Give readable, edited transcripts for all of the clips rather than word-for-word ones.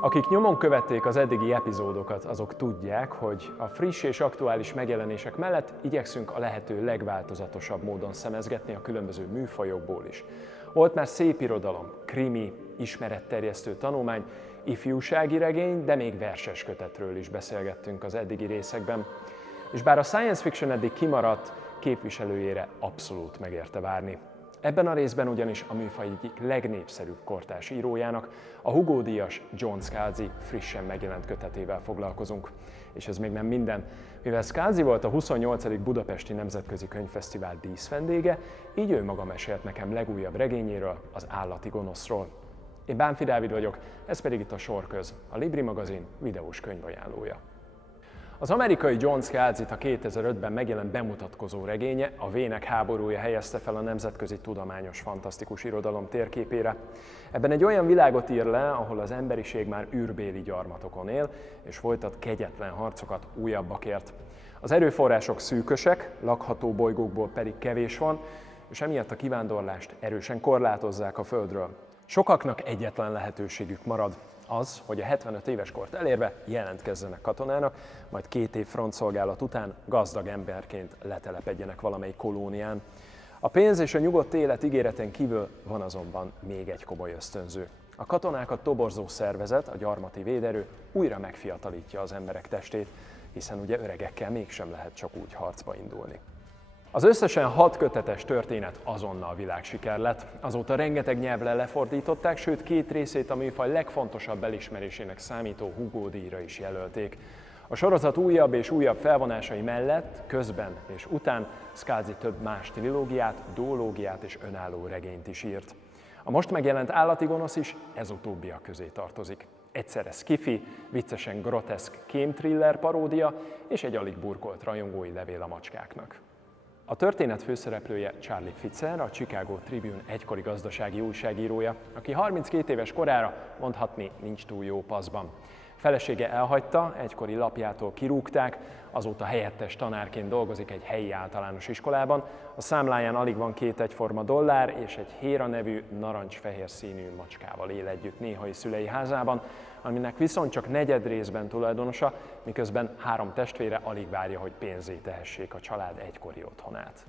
Akik nyomon követték az eddigi epizódokat, azok tudják, hogy a friss és aktuális megjelenések mellett igyekszünk a lehető legváltozatosabb módon szemezgetni a különböző műfajokból is. Volt már szép irodalom, krimi, ismeretterjesztő tanulmány, ifjúsági regény, de még verses kötetről is beszélgettünk az eddigi részekben. És bár a science fiction eddig kimaradt, képviselőjére abszolút megérte várni. Ebben a részben ugyanis a műfaj egyik legnépszerűbb kortárs írójának, a Hugo-díjas John Scalzi frissen megjelent kötetével foglalkozunk. És ez még nem minden. Mivel Scalzi volt a 28. Budapesti Nemzetközi Könyvfesztivál díszvendége, így ő maga mesélt nekem legújabb regényéről, az Állati gonoszról. Én Bánffy Dávid vagyok, ez pedig itt a Sorköz, a Libri magazin videós könyvajánlója. Az amerikai John Scalzit a 2005-ben megjelent bemutatkozó regénye, a Vének háborúja helyezte fel a nemzetközi tudományos fantasztikus irodalom térképére. Ebben egy olyan világot ír le, ahol az emberiség már űrbéli gyarmatokon él, és folytat kegyetlen harcokat újabbakért. Az erőforrások szűkösek, lakható bolygókból pedig kevés van, és emiatt a kivándorlást erősen korlátozzák a Földről. Sokaknak egyetlen lehetőségük marad, az, hogy a 75 éves kort elérve jelentkezzenek katonának, majd 2 év frontszolgálat után gazdag emberként letelepedjenek valamelyik kolónián. A pénz és a nyugodt élet ígéreten kívül van azonban még egy komoly ösztönző. A katonákat toborzó szervezet, a gyarmati véderő újra megfiatalítja az emberek testét, hiszen ugye öregekkel mégsem lehet csak úgy harcba indulni. Az összesen 6 kötetes történet azonnal világsiker lett. Azóta rengeteg nyelvre lefordították, sőt 2 részét a műfaj legfontosabb elismerésének számító Hugo-díjra is jelölték. A sorozat újabb és újabb felvonásai mellett, közben és után Scalzi több más trilógiát, duológiát és önálló regényt is írt. A most megjelent Állati gonosz is ez utóbbiak közé tartozik. Egyszerre sci-fi, viccesen groteszk kémthriller paródia és egy alig burkolt rajongói levél a macskáknak. A történet főszereplője Charlie Fitzer, a Chicago Tribune egykori gazdasági újságírója, aki 32 éves korára mondhatni nincs túl jó paszban. Felesége elhagyta, egykori lapjától kirúgták, azóta helyettes tanárként dolgozik egy helyi általános iskolában, a számláján alig van 2 egyforma dollár, és egy Héra nevű narancsfehér színű macskával él együtt néhai szülei házában, aminek viszont csak negyed részben tulajdonosa, miközben 3 testvére alig várja, hogy pénzé tehessék a család egykori otthonát.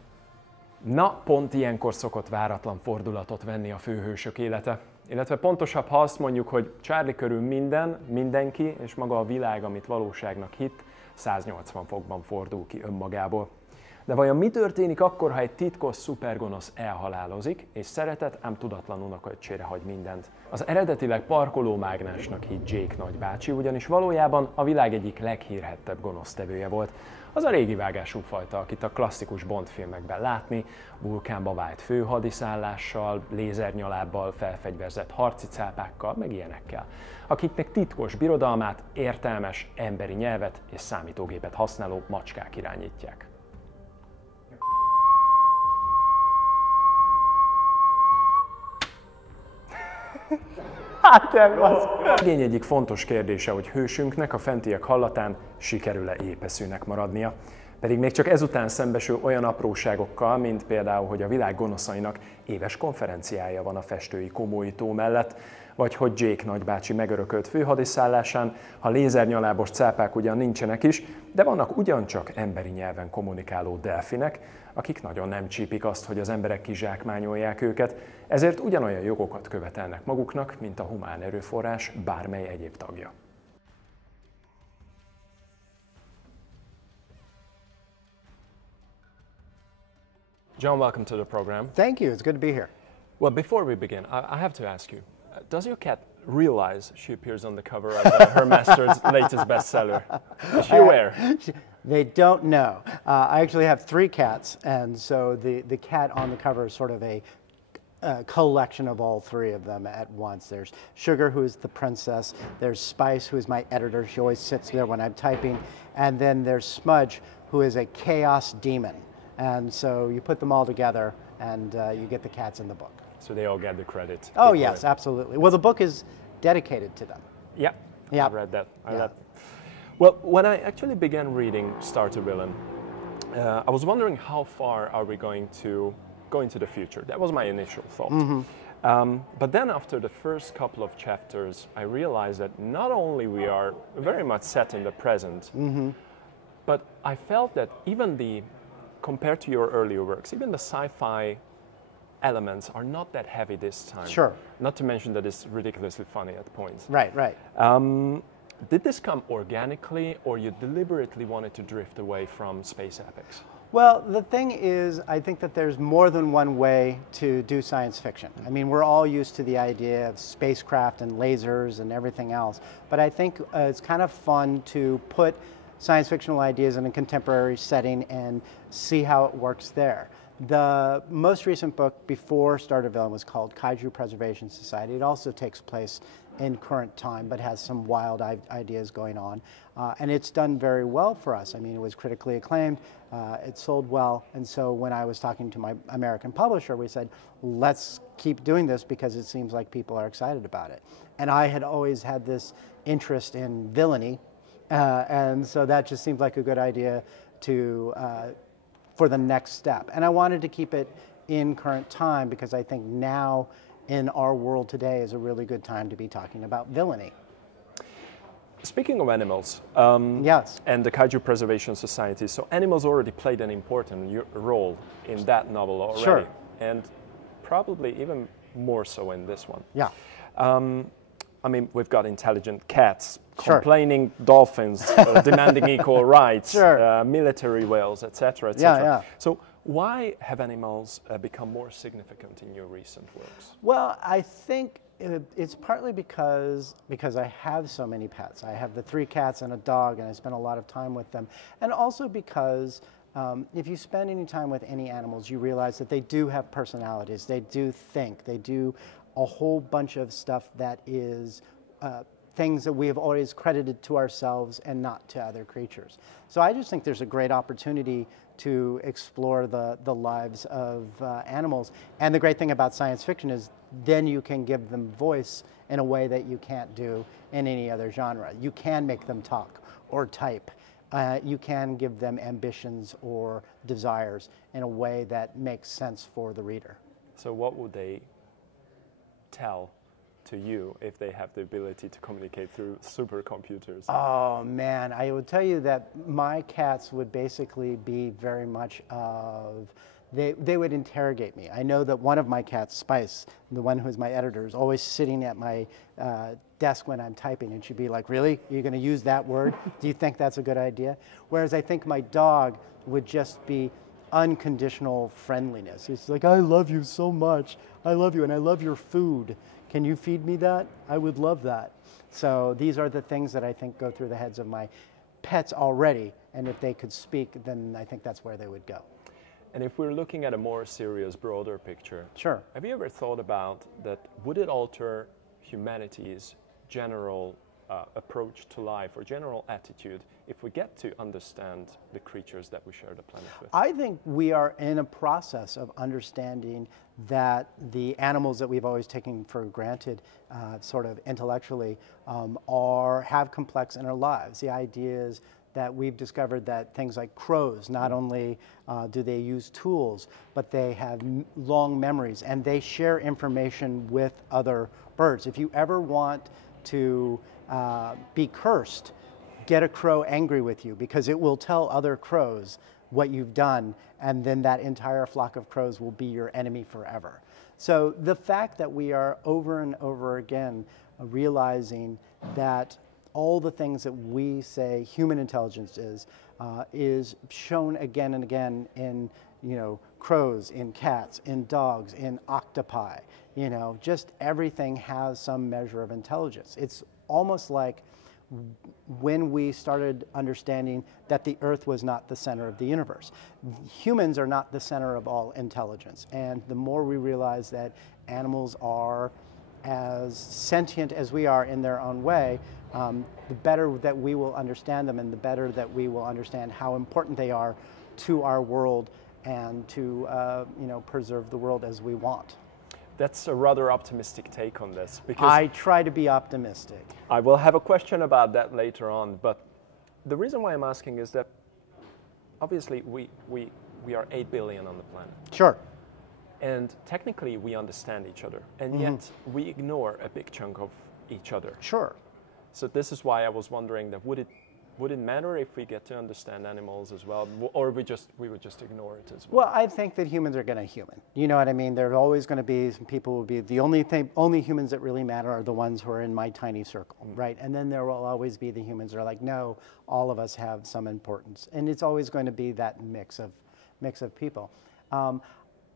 Na, pont ilyenkor szokott váratlan fordulatot venni a főhősök élete. Illetve pontosabb, ha azt mondjuk, hogy Charlie körül minden, mindenki és maga a világ, amit valóságnak hitt, 180 fokban fordul ki önmagából. De vajon mi történik akkor, ha egy titkos szupergonosz elhalálozik, és szeretett, ám tudatlan unokaöccsére hagy mindent? Az eredetileg parkolómágnásnak hitt Jake nagybácsi ugyanis valójában a világ egyik leghírhettebb gonosztevője volt. Az a régi vágású fajta, akit a klasszikus Bond filmekben látni, vulkánba vált főhadiszállással, lézernyalábbal, felfegyverzett harci cápákkal, meg ilyenekkel, akiknek titkos birodalmát értelmes, emberi nyelvet és számítógépet használó macskák irányítják. Hát az. A regény egyik fontos kérdése, hogy hősünknek a fentiek hallatán sikerül-e épeszűnek maradnia. Pedig még csak ezután szembesül olyan apróságokkal, mint például, hogy a világ gonoszainak éves konferenciája van a festői Komói-tó mellett, vagy hogy Jake nagybácsi megörökölt főhadiszállásán, ha lézernyalábos cápák ugyan nincsenek is, de vannak ugyancsak emberi nyelven kommunikáló delfinek, akik nagyon nem csípik azt, hogy az emberek kizsákmányolják őket, ezért ugyanolyan jogokat követelnek maguknak, mint a humán erőforrás bármely egyéb tagja. John, welcome to the program. Thank you, it's good to be here. Well, before we begin, I have to ask you, does your cat realize she appears on the cover of her master's latest bestseller? Is she aware? They don't know. I actually have 3 cats, and so the cat on the cover is sort of a collection of all 3 of them at once. There's Sugar, who is the princess. There's Spice, who is my editor. She always sits there when I'm typing. And then there's Smudge, who is a chaos demon. And so you put them all together, and you get the cats in the book. So they all get the credit. Oh, yes, absolutely. Well, the book is dedicated to them. Yeah, yeah. I've read that. Well, when I actually began reading Star to Villain, I was wondering how far are we going to go into the future. That was my initial thought. But then after the first couple of chapters, I realized that not only we are very much set in the present, but I felt that even compared to your earlier works, even the sci-fi elements are not that heavy this time. Sure. Not to mention that it's ridiculously funny at points. Right, right. Did this come organically, or you deliberately wanted to drift away from space epics? Well, the thing is, I think that there's more than one way to do science fiction. I mean, we're all used to the idea of spacecraft and lasers and everything else, but I think it's kind of fun to put science fictional ideas in a contemporary setting and see how it works there. The most recent book before Starter Villain was called Kaiju Preservation Society. It also takes place in current time, but has some wild ideas going on. And it's done very well for us. I mean, it was critically acclaimed, it sold well, and so when I was talking to my American publisher, we said, let's keep doing this because it seems like people are excited about it. And I had always had this interest in villainy, and so that just seemed like a good idea to for the next step. And I wanted to keep it in current time because I think now in our world today is a really good time to be talking about villainy. Speaking of animals, yes, and the Kaiju Preservation Society, so animals already played an important role in that novel already, sure, and probably even more so in this one. Yeah. I mean, we've got intelligent cats, sure, complaining dolphins, demanding equal rights, sure, military whales, etc., etc. Yeah, yeah. So why have animals become more significant in your recent works? Well, I think it's partly because I have so many pets. I have the 3 cats and a dog, and I spend a lot of time with them. And also because if you spend any time with any animals, you realize that they do have personalities. They do think. They do a whole bunch of stuff that is things that we have always credited to ourselves and not to other creatures. So I just think there's a great opportunity to explore the lives of animals. And the great thing about science fiction is then you can give them voice in a way that you can't do in any other genre. You can make them talk or type. You can give them ambitions or desires in a way that makes sense for the reader. So what would they tell to you if they have the ability to communicate through supercomputers? Oh man, I would tell you that my cats would basically be very much of, they would interrogate me. I know that one of my cats, Spice, the one who's my editor, is always sitting at my desk when I'm typing, and she'd be like, really? You're going to use that word? Do you think that's a good idea? Whereas I think my dog would just be unconditional friendliness. He's like, I love you so much. I love you, and I love your food. Can you feed me that? I would love that. So these are the things that I think go through the heads of my pets already, and if they could speak, then I think that's where they would go. And if we're looking at a more serious, broader picture, sure, have you ever thought about that, would it alter humanity's general approach to life or general attitude if we get to understand the creatures that we share the planet with? I think we are in a process of understanding that the animals that we've always taken for granted, sort of intellectually, have complex inner lives. The idea is that we've discovered that things like crows, not only do they use tools, but they have long memories and they share information with other birds. If you ever want to be cursed, get a crow angry with you because it will tell other crows what you've done, and then that entire flock of crows will be your enemy forever. So the fact that we are over and over again realizing that all the things that we say human intelligence is shown again and again in, crows, in cats, in dogs, in octopi. Just everything has some measure of intelligence. It's almost like when we started understanding that the Earth was not the center of the universe. Humans are not the center of all intelligence, and the more we realize that animals are as sentient as we are in their own way, the better that we will understand them, and the better that we will understand how important they are to our world and to preserve the world as we want. That's a rather optimistic take on this, because I try to be optimistic. I will have a question about that later on, but the reason why I'm asking is that obviously we are 8 billion on the planet. Sure. And technically we understand each other, and yet we ignore a big chunk of each other. Sure. So this is why I was wondering that would it matter if we get to understand animals as well, or we would just ignore it as well? Well, I think that humans are going to human. You know what I mean? There are always going to be some people will be the only humans that really matter are the ones who are in my tiny circle, right? And then there will always be the humans who are like, no, all of us have some importance, and it's always going to be that mix of people.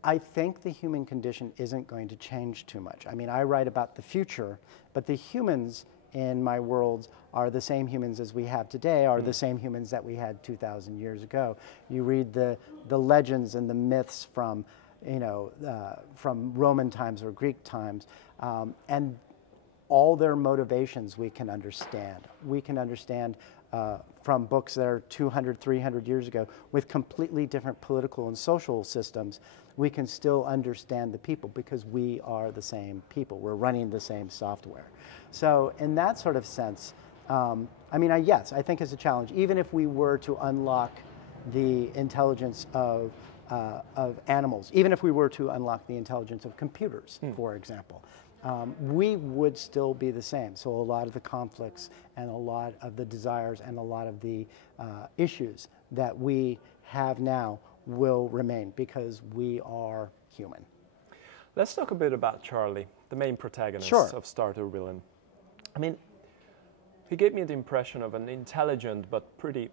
I think the human condition isn't going to change too much. I mean, I write about the future, but the humans in my worlds are the same humans as we have today, are the same humans that we had 2,000 years ago. You read the legends and the myths from, from Roman times or Greek times, and all their motivations we can understand. We can understand from books that are 200, 300 years ago with completely different political and social systems. We can still understand the people because we are the same people. We're running the same software. So in that sort of sense, yes, I think it's a challenge. Even if we were to unlock the intelligence of animals, even if we were to unlock the intelligence of computers, for example, we would still be the same. So a lot of the conflicts and a lot of the desires and a lot of the issues that we have now will remain because we are human. Let's talk a bit about Charlie, the main protagonist of Starter Villain. I mean, he gave me the impression of an intelligent but pretty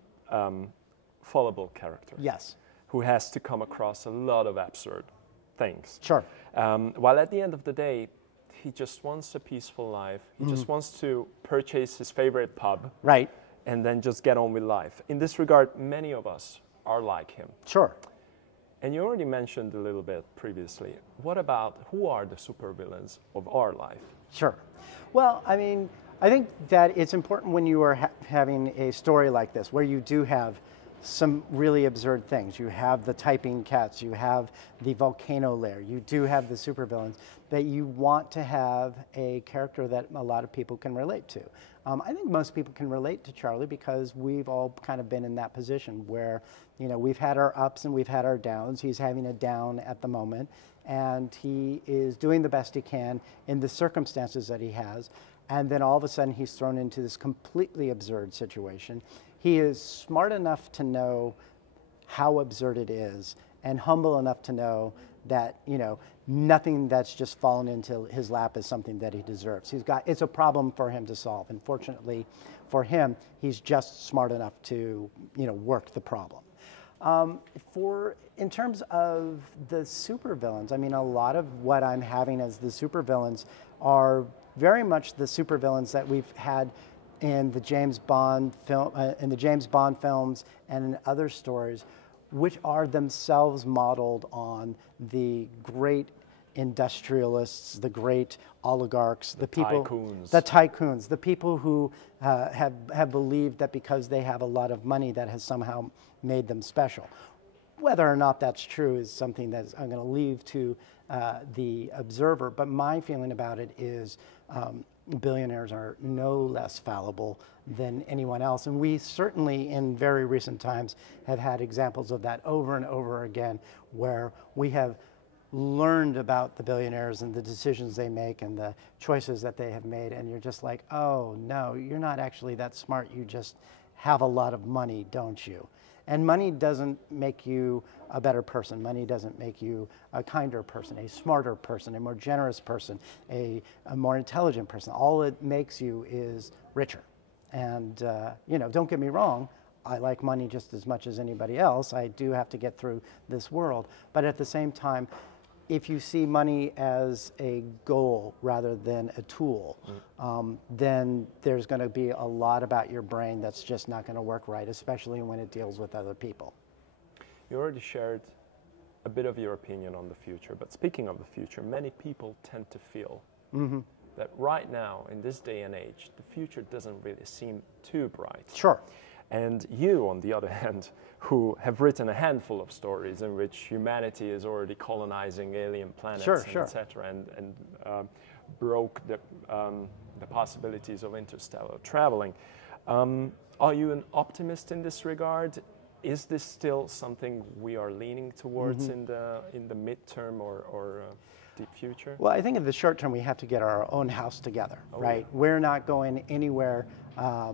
fallible character. Yes. Who has to come across a lot of absurd things. Sure. While at the end of the day, he just wants a peaceful life. He just wants to purchase his favorite pub. Right. And then just get on with life. In this regard, many of us are like him. Sure. And you already mentioned a little bit previously. What about who are the supervillains of our life? Sure. Well, I mean, I think that it's important when you are having a story like this, where you do have some really absurd things. You have the typing cats, you have the volcano lair, you do have the supervillains, that you want to have a character that a lot of people can relate to. I think most people can relate to Charlie because we've all kind of been in that position where, we've had our ups and we've had our downs. He's having a down at the moment, and he is doing the best he can in the circumstances that he has. And then all of a sudden he's thrown into this completely absurd situation. He is smart enough to know how absurd it is and humble enough to know that, nothing that's just fallen into his lap is something that he deserves. It's a problem for him to solve. And fortunately for him, he's just smart enough to, work the problem. In terms of the supervillains, I mean, a lot of what I'm having as the supervillains are very much the supervillains that we've had in the James Bond films and in other stories, which are themselves modeled on the great industrialists, the great oligarchs, the tycoons, the people who have believed that because they have a lot of money that has somehow made them special. Whether or not that's true is something that I'm going to leave to the observer, but my feeling about it is billionaires are no less fallible than anyone else. And we certainly in very recent times have had examples of that over and over again, where we have learned about the billionaires and the decisions they make and the choices that they have made. And you're just like, oh no, you're not actually that smart. You just have a lot of money, don't you? And money doesn't make you a better person. Money doesn't make you a kinder person, a smarter person, a more generous person, a more intelligent person. All it makes you is richer. And, don't get me wrong, I like money just as much as anybody else. I do have to get through this world. But at the same time, if you see money as a goal rather than a tool, then there's going to be a lot about your brain that's just not going to work right, especially when it deals with other people. You already shared a bit of your opinion on the future, but speaking of the future, many people tend to feel that right now, in this day and age, the future doesn't really seem too bright. Sure. And you, on the other hand, who have written a handful of stories in which humanity is already colonizing alien planets, etc., and broke the possibilities of interstellar traveling. Are you an optimist in this regard? Is this still something we are leaning towards in the midterm or deep future? Well, I think in the short term we have to get our own house together, right? Yeah. We're not going anywhere,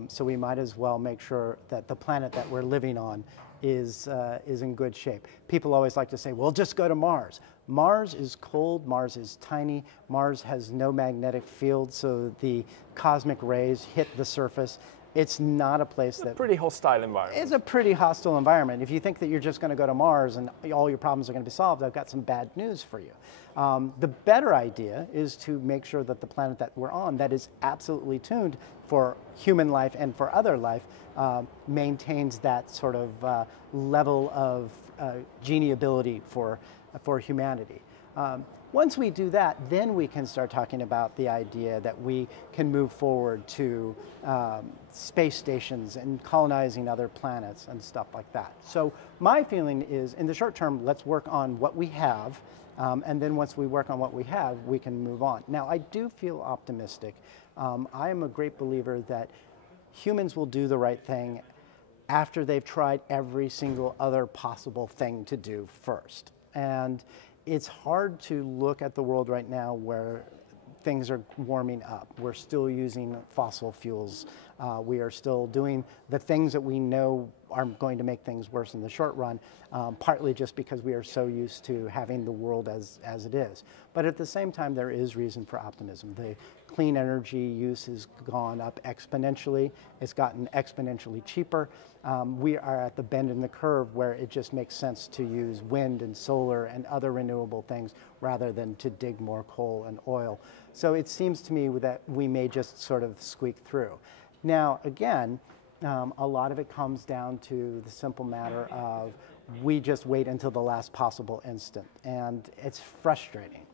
so we might as well make sure that the planet that we're living on is in good shape. People always like to say, well, just go to Mars. Mars is cold, Mars is tiny, Mars has no magnetic field, so the cosmic rays hit the surface. It's not a place that... It's a pretty hostile environment. It's a pretty hostile environment. If you think that you're just going to go to Mars and all your problems are going to be solved, I've got some bad news for you. The better idea is to make sure that the planet that we're on, that is absolutely tuned for human life and for other life, maintains that sort of level of geneability for humanity. Once we do that, then we can start talking about the idea that we can move forward to space stations and colonizing other planets and stuff like that. So my feeling is, in the short term, let's work on what we have, and then once we work on what we have, we can move on. Now, I do feel optimistic. I am a great believer that humans will do the right thing after they've tried every single other possible thing to do first. And it's hard to look at the world right now where things are warming up. We're still using fossil fuels. We are still doing the things that we know are going to make things worse in the short run, partly just because we are so used to having the world as it is. But at the same time, there is reason for optimism. The clean energy use has gone up exponentially. It's gotten exponentially cheaper. We are at the bend in the curve where it just makes sense to use wind and solar and other renewable things rather than to dig more coal and oil. So it seems to me that we may just sort of squeak through. Now, again, a lot of it comes down to the simple matter of we just wait until the last possible instant, and it's frustrating.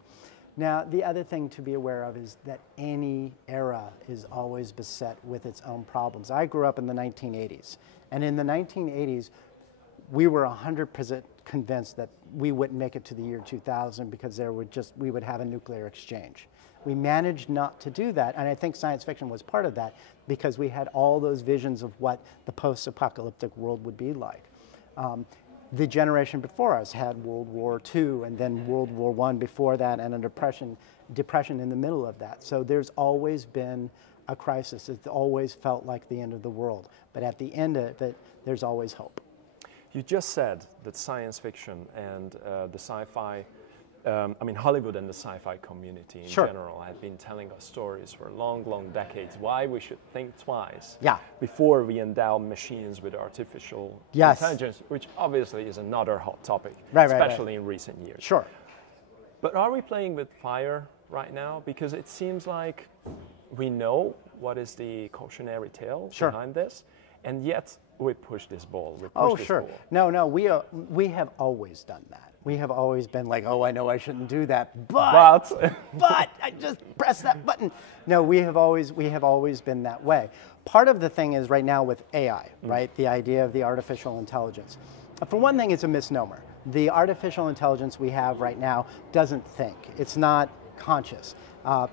Now, the other thing to be aware of is that any era is always beset with its own problems. I grew up in the 1980s, and in the 1980s, we were 100% convinced that we wouldn't make it to the year 2000 because we would have a nuclear exchange. We managed not to do that, and I think science fiction was part of that because we had all those visions of what the post-apocalyptic world would be like. The generation before us had World War II and then World War I before that, and a depression in the middle of that. So there's always been a crisis. It's always felt like the end of the world. But at the end of it, there's always hope. You just said that science fiction and the sci-fi, I mean Hollywood and the sci-fi community in general have been telling us stories for long, long decades why we should think twice before we endow machines with artificial intelligence, which obviously is another hot topic, especially in recent years. Sure. But are we playing with fire right now? Because it seems like we know what is the cautionary tale behind this, and yet we push this ball. We push this ball. No, we have always done that. We have always been like, oh, I know I shouldn't do that, but I just press that button. No, we have always been that way. Part of the thing is right now with AI, right? The idea of the artificial intelligence. For one thing, it's a misnomer. The artificial intelligence we have right now doesn't think. It's not conscious.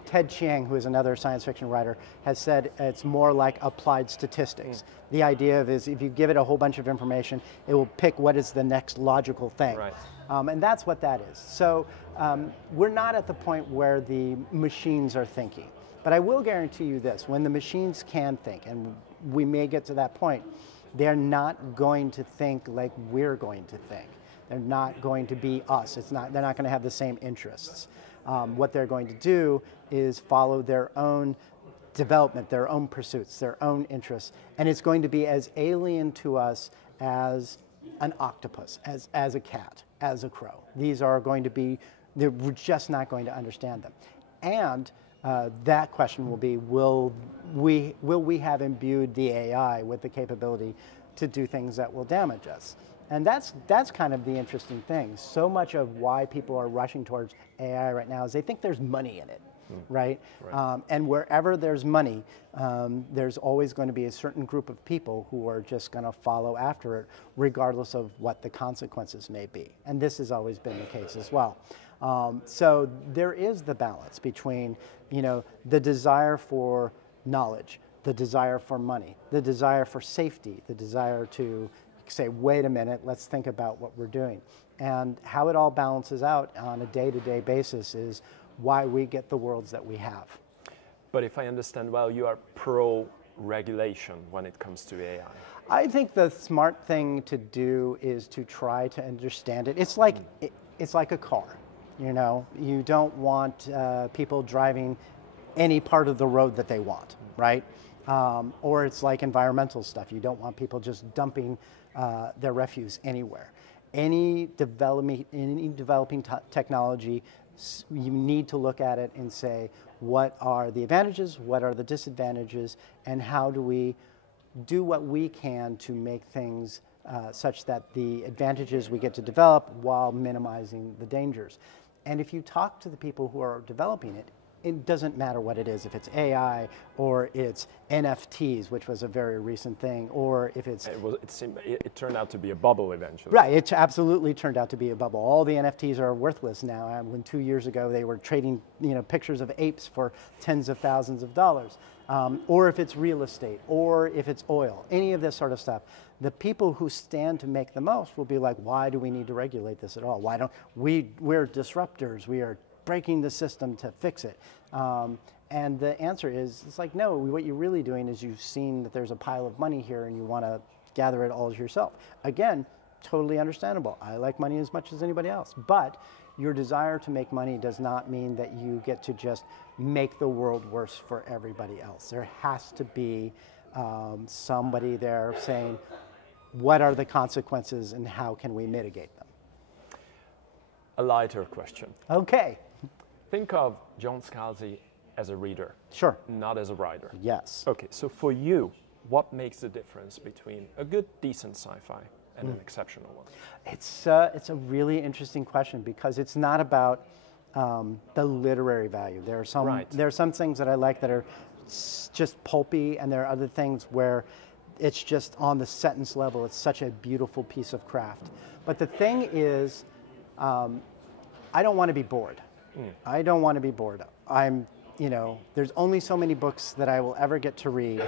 Ted Chiang, who is another science fiction writer, has said it's more like applied statistics. The idea is if you give it a whole bunch of information, it will pick what is the next logical thing. Right. And that's what that is. So we're not at the point where the machines are thinking. But I will guarantee you this, when the machines can think, and we may get to that point, they're not going to think like we're going to think. They're not going to be us. They're not going to have the same interests. What they're going to do is follow their own development, their own pursuits, their own interests, and it's going to be as alien to us as an octopus, as a cat, as a crow. These are going to be, we're just not going to understand them. And that question will be, will we have imbued the AI with the capability to do things that will damage us? And that's kind of the interesting thing. So much of why people are rushing towards AI right now is they think there's money in it, right? And wherever there's money, there's always going to be a certain group of people who are just going to follow after it, regardless of what the consequences may be. And this has always been the case as well. So there is the balance between, the desire for knowledge, the desire for money, the desire for safety, the desire to say, wait a minute, let's think about what we're doing. And how it all balances out on a day-to-day basis is why we get the worlds that we have. But if I understand well, you are pro-regulation when it comes to AI. I think the smart thing to do is to try to understand it. It's like, it's like a car, you know? You don't want people driving any part of the road that they want, right? Or it's like environmental stuff. You don't want people just dumping their refuse anywhere. Any developing technology, you need to look at it and say, what are the advantages, what are the disadvantages, and how do we do what we can to make things such that the advantages we get to develop while minimizing the dangers. And if you talk to the people who are developing it, it doesn't matter what it is, if it's AI or it's NFTs, which was a very recent thing, or if it's... It turned out to be a bubble eventually. Right, it absolutely turned out to be a bubble. All the NFTs are worthless now, when 2 years ago they were trading pictures of apes for tens of thousands of dollars. Or if it's real estate, or if it's oil, any of this sort of stuff. The people who stand to make the most will be like, why do we need to regulate this at all? Why don't we're disruptors, we are breaking the system to fix it. And the answer is, it's like, no, what you're really doing is you've seen that there's a pile of money here and you want to gather it all yourself. Again, totally understandable. I like money as much as anybody else. But your desire to make money does not mean that you get to just make the world worse for everybody else. There has to be somebody there saying, what are the consequences and how can we mitigate them? A lighter question. Okay. Think of John Scalzi as a reader. Sure. Not as a writer. Yes. Okay, so for you, what makes the difference between a good, decent sci-fi and an exceptional one? It's a really interesting question because it's not about the literary value. There are some things that I like that are just pulpy, and there are other things where it's just on the sentence level. It's such a beautiful piece of craft. But the thing is, I don't want to be bored. I don't want to be bored. There's only so many books that I will ever get to read,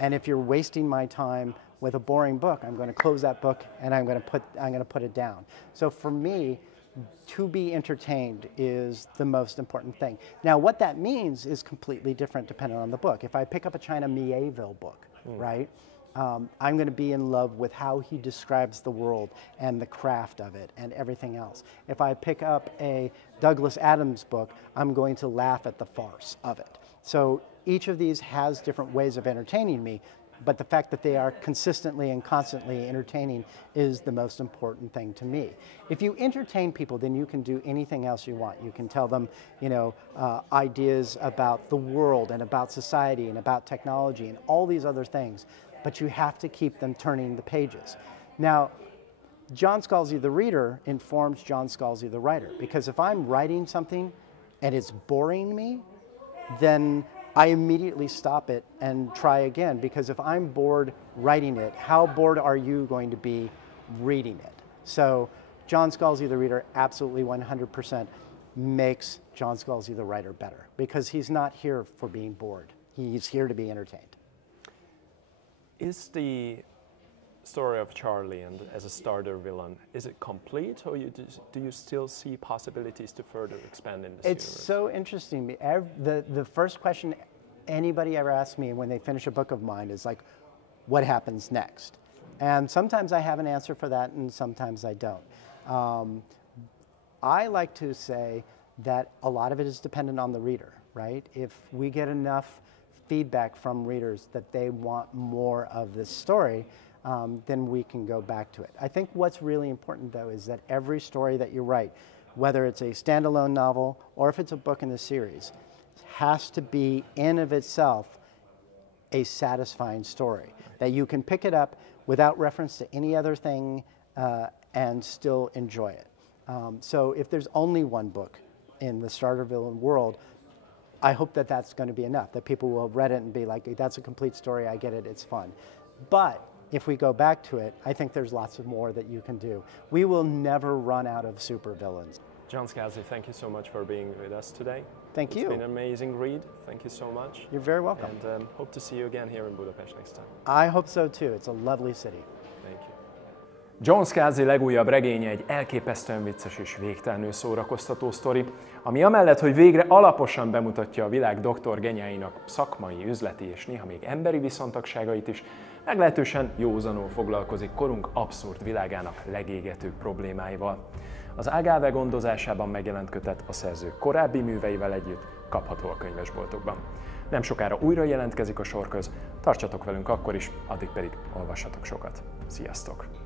and if you're wasting my time with a boring book, I'm going to close that book and I'm going to put it down. So for me, to be entertained is the most important thing. Now, what that means is completely different depending on the book. If I pick up a China Miéville book, right? I'm going to be in love with how he describes the world and the craft of it and everything else. If I pick up a Douglas Adams book, I'm going to laugh at the farce of it. So each of these has different ways of entertaining me, but the fact that they are consistently and constantly entertaining is the most important thing to me. If you entertain people, then you can do anything else you want. You can tell them, ideas about the world and about society and about technology and all these other things, but you have to keep them turning the pages. Now, John Scalzi the reader informs John Scalzi the writer, because if I'm writing something and it's boring me, then I immediately stop it and try again, because if I'm bored writing it, how bored are you going to be reading it? So John Scalzi the reader absolutely 100% makes John Scalzi the writer better, because he's not here for being bored. He's here to be entertained. Is the story of Charlie and as a starter villain, is it complete, or do you still see possibilities to further expand in this universe? It's so interesting. The first question anybody ever asks me when they finish a book of mine is like, what happens next? And sometimes I have an answer for that, and sometimes I don't. I like to say that a lot of it is dependent on the reader, right? If we get enough feedback from readers that they want more of this story, then we can go back to it. I think what's really important, though, is that every story that you write, whether it's a standalone novel or if it's a book in the series, has to be in of itself a satisfying story, that you can pick it up without reference to any other thing and still enjoy it. So if there's only one book in the starter villain world, I hope that that's going to be enough, that people will have read it and be like, that's a complete story, I get it, it's fun. But if we go back to it, I think there's lots of more that you can do. We will never run out of supervillains. John Scalzi, thank you so much for being with us today. Thank you. It's been an amazing read. Thank you so much. You're very welcome. And hope to see you again here in Budapest next time. I hope so too. It's a lovely city. Thank you. John Scalzi legújabb regénye egy elképesztően vicces és végtelenül szórakoztató sztori, ami amellett, hogy végre alaposan bemutatja a világ doktor genyáinak szakmai, üzleti és néha még emberi viszontagságait is, meglehetősen józanul foglalkozik korunk abszurd világának legégetőbb problémáival. Az Agave gondozásában megjelent kötet a szerző korábbi műveivel együtt kapható a könyvesboltokban. Nem sokára újra jelentkezik a Sorköz, tartsatok velünk akkor is, addig pedig olvassatok sokat. Sziasztok!